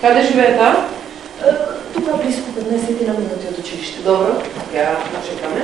Каде живеете? Тука близко 15 минути од училиште. Добро, ја начекаме.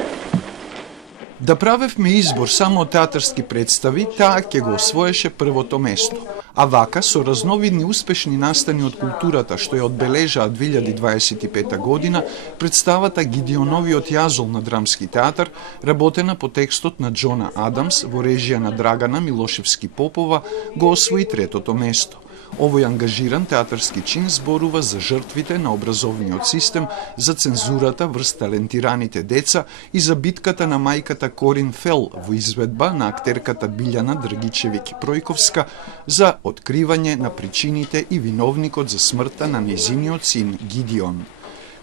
Да правевме избор само од театарски представи, таа ќе го освоеше првото место. А вака, со разновидни успешни настани од културата што ја одбележаа 2025 година, представата Гидионовиот јазол на Драмски театар, работена по текстот на Джона Адамс во режија на Драгана Милошевски-Попова, го освои третото место. Овој ангажиран театарски чин зборува за жртвите на образовниот систем, за цензурата врз талентираните деца и за битката на мајката Корин Фел во изведба на актерката Билјана Драгичевиќ-Пројковска за откривање на причините и виновникот за смртта на нејзиниот син Гидион.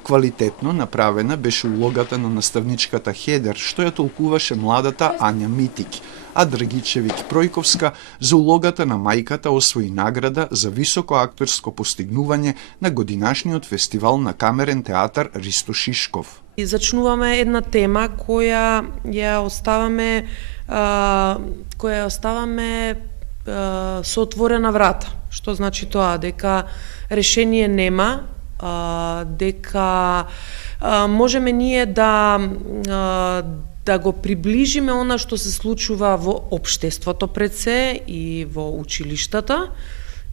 Квалитетно направена беше улогата на наставничката Хедер, што ја толкуваше младата Ања Митик, а Драгичевиќ-Пројковска за улогата на мајката освои награда за високо акторско постигнување на годинашниот фестивал на камерен театар Ристо Шишков. И зачнуваме една тема која ја оставаме со отворена врата. Што значи тоа? Дека решение нема, дека можеме ние да го приближиме она што се случува во општеството пред се и во училиштата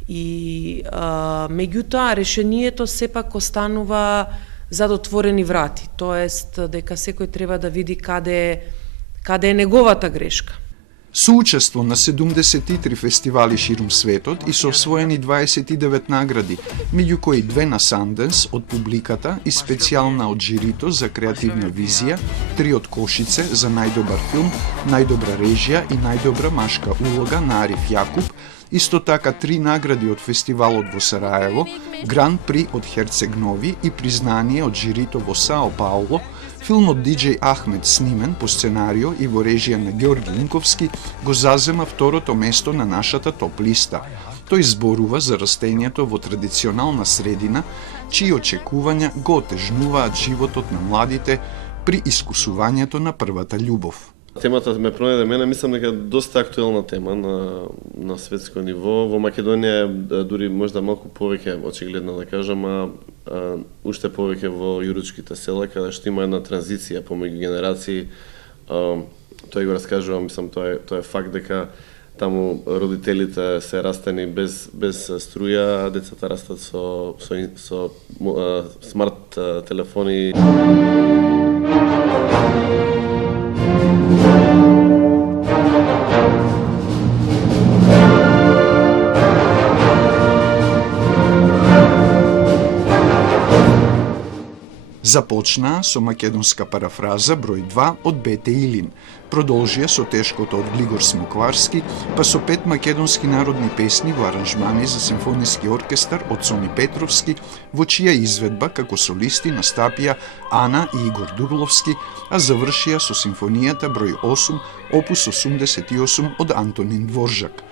и меѓутоа решението сепак останува зад отворени врати, тоест дека секој треба да види каде е неговата грешка. Со учество на 73 фестивали ширум светот и со освоени 29 награди, меѓу кои 2 на Санденс од публиката и специјална од жирито за креативна визија, 3 од Кошице за најдобар филм, најдобра режија и најдобра машка улога на Ариф Јакуб, исто така 3 награди од фестивалот во Сараево, Гран При од Херцег Нови и признание од жирито во Сао Пауло, филмот Диџеј Ахмед снимен по сценарио и во режија на Ѓорги Инковски го зазема второто место на нашата топ листа. Тој зборува за растењето во традиционална средина, чии очекувања го отежнуваат животот на младите при искусувањето на првата љубов. Темата ме пронајде мене, мислам дека е доста актуелна тема на светско ниво. Во Македонија дури можда малку повеќе очигледно да кажам, уште повеќе во јуручките села, каде што има една транзиција помеѓу генерации. Тој го раскажувам, мислам, тоа е факт дека таму родителите се растени без струја, а децата растат со смарт телефони. Започнаа со македонска парафраза број 2 од Бете Илин, продолжија со тешкото од Глигор Смокварски, па со 5 македонски народни песни во аранжмани за симфониски оркестар од Сони Петровски, во чија изведба како солисти настапија Ана и Игор Дурловски, а завршија со симфонијата број 8, опус 88 од Антонин Дворжак.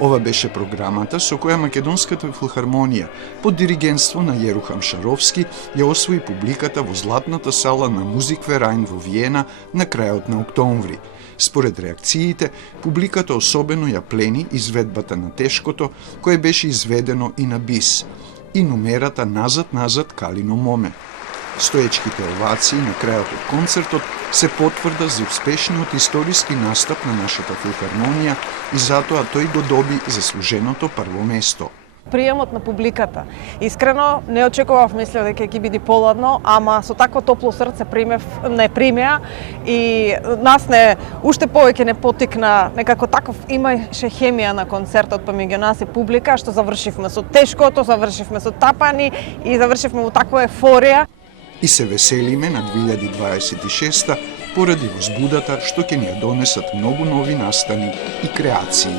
Ова беше програмата со која Македонската филхармонија под диригентство на Јерухам Шаровски ја освои публиката во Златната сала на Музикверајн во Виена на крајот на октомври. Според реакциите, публиката особено ја плени изведбата на тешкото, кое беше изведено и на бис, и номерата Назад Калино моме. Стоечките овации на крајот од концертот се потврда за успешниот историски настап на нашата филхармонија и затоа тој го доби заслуженото прво место. Приемот на публиката. Искрено не очекував, мислев дека ќе биде поладно, ама со такво топло срце не примеа и нас уште повеќе не потикна, некако таков имаше хемија на концертот помеѓу нас и публика, што завршивме со тешкото, завршивме со тапани и завршивме во таква ефорија. И се веселиме на 2026 поради возбудата што ќе ни ја донесат многу нови настани и креации.